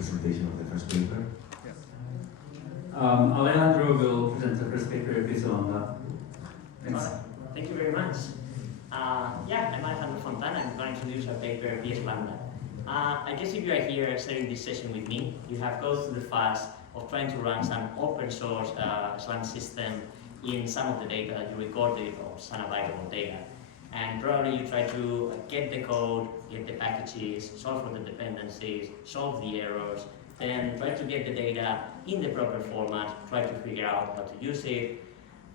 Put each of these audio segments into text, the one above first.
presentation of the first paper. Yes. Alejandro will present the first paper of VSLAM-LAB. Thanks. Thank you very much. Yeah, I'm Alejandro Fontana. I'm going to introduce our paper, VSLAM-LAB. I guess if you are here sharing this session with me, you have gone through the phase of trying to run some open source SLAM system in some of the data that you recorded or some available data. And probably you try to get the code, get the packages, solve for the dependencies, solve the errors, then try to get the data in the proper format, try to figure out how to use it,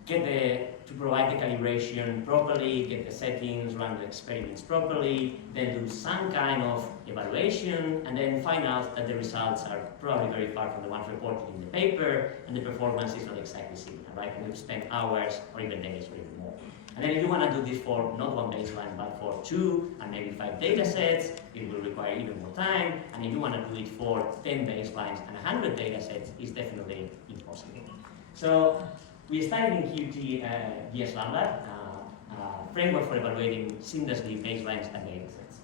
to provide the calibration properly, get the settings, run the experiments properly, then do some kind of evaluation, and then find out that the results are probably very far from the ones reported in the paper, and the performance is not exactly similar, right? And we've spent hours or even days or even more. And then if you want to do this for not one baseline, but for 2 and maybe 5 data sets, it will require even more time. And if you want to do it for 10 baselines and 100 data sets, it's definitely impossible. So we started in Qt VSLAM-LAB, a framework for evaluating seamlessly baselines and data sets.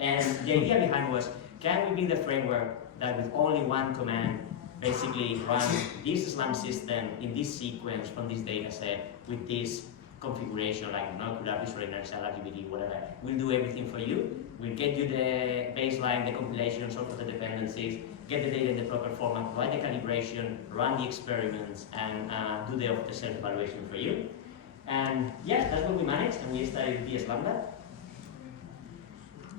And the idea behind was, can we build a framework that with only one command basically run this SLAM system in this sequence from this data set with this configuration like molecular, visual inertia, RGBD, whatever. We'll do everything for you. We'll get you the baseline, the compilation, solve for the dependencies, get the data in the proper format, provide the calibration, run the experiments, and do the off-the-shelf evaluation for you. And yeah, that's what we managed, and we started VSLAM-LAB.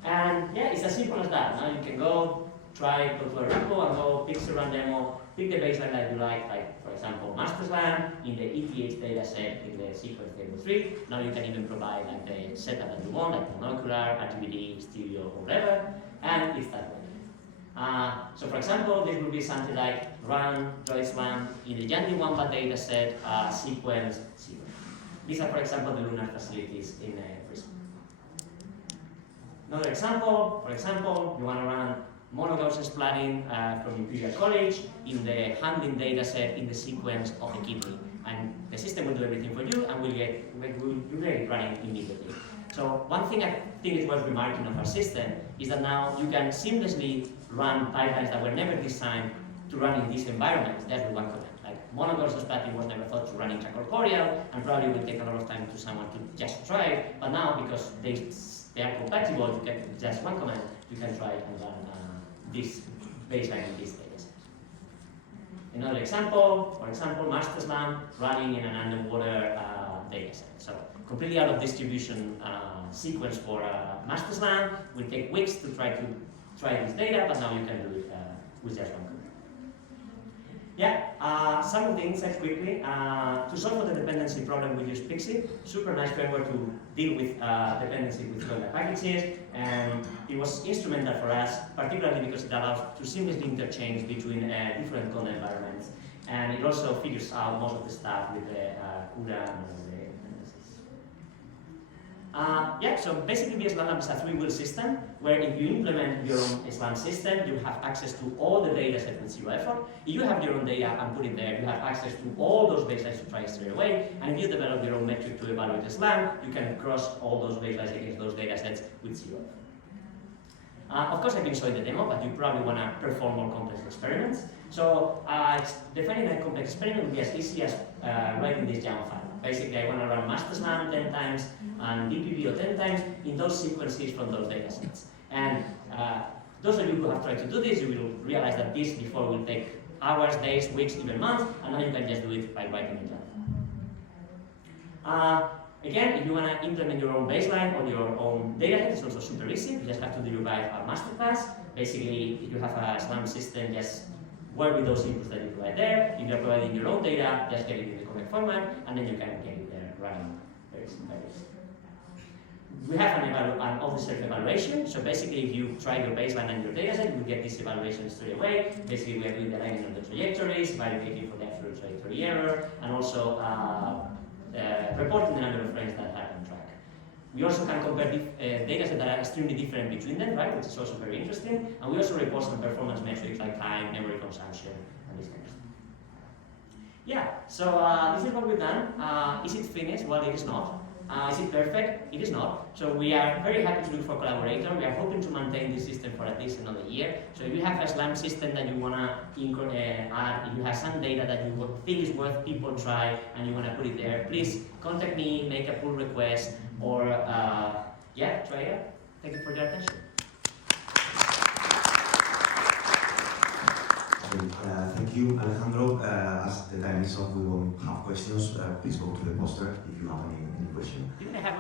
And yeah, it's as simple as that. Now you can go to a repo and go pick a run demo, pick the baseline that you like for example, master SLAM in the ETH dataset in the sequence table 3. Now you can even provide like the setup that you want, like molecular, RGBD, stereo, or whatever, and it's that way. So for example, this will be something like run SLAM in the Yandy Wamba dataset sequence 0. These are, for example, the lunar facilities in Brisbane. Another example, for example, you want to run monogaussian splatting from Imperial College in the handling dataset in the sequence of the kidney. And the system will do everything for you, and we'll get it running immediately. So one thing I think is worth remarking of our system is that now you can seamlessly run pipelines that were never designed to run in these environments. That's with one command. Like monogaussian splatting was never thought to run intracorporeal, and probably will take a lot of time to someone to just try it. But now, because they are compatible, you get just one command, you can try and run this baseline in this dataset. Another example, for example, master SLAM running in an underwater dataset. So completely out of distribution sequence for master SLAM. Will take weeks to try this data, but now you can do it with just one command. Yeah, some of the insights quickly. To solve for the dependency problem, we use Pixie, super nice framework to deal with dependency with conda packages, and it was instrumental for us, particularly because it allows to seamlessly interchange between different conda environments, and it also figures out most of the stuff with the CUDA and the dependencies. Yeah, so basically VSLAM-LAB is a 3-wheel system where if you implement your own SLAM system, you have access to all the data set with 0 effort. If you have your own data and put it there, you have access to all those baselines to try straight away. And if you develop your own metric to evaluate SLAM, you can cross all those baselines against those data sets with 0 effort. Of course, I've been showing the demo, but you probably want to perform more complex experiments. So defining a complex experiment would be as easy as writing this YAML file. Basically, I want to run master SLAM 10 times and DPVO 10 times in those sequences from those datasets. And those of you who have tried to do this, you will realize that this before will take hours, days, weeks, even months, and now you can just do it by writing it down. Again, if you want to implement your own baseline or your own dataset, it's also super easy. You just have to derive a master class. Basically, if you have a SLAM system, just work with those inputs that you provide there. If you're providing your own data, just get it in the correct format, and then you can get it there running very simple. We have an off-the-shelf evaluation. So basically, if you try your baseline and your dataset, you will get this evaluation straight away. Basically, we are doing the alignment of the trajectories, validating for the absolute trajectory error, and also reporting the number of frames that are on track. We also can compare datasets that are extremely different between them, right? Which is also very interesting. And we also report some performance metrics like time, memory consumption, and this kind of stuff. Yeah, so this is what we've done. Is it finished? Well, it is not. Is it perfect? It is not. So we are very happy to look for collaborators. We are hoping to maintain this system for at least another year. So if you have a SLAM system that you want to add, if you have some data that you think is worth people try and you want to put it there, please contact me, make a pull request, or yeah, try it out. Thank you for your attention. Thank you, Alejandro. As the time is up, we won't have questions. Please go to the poster if you have any question. Didn't I have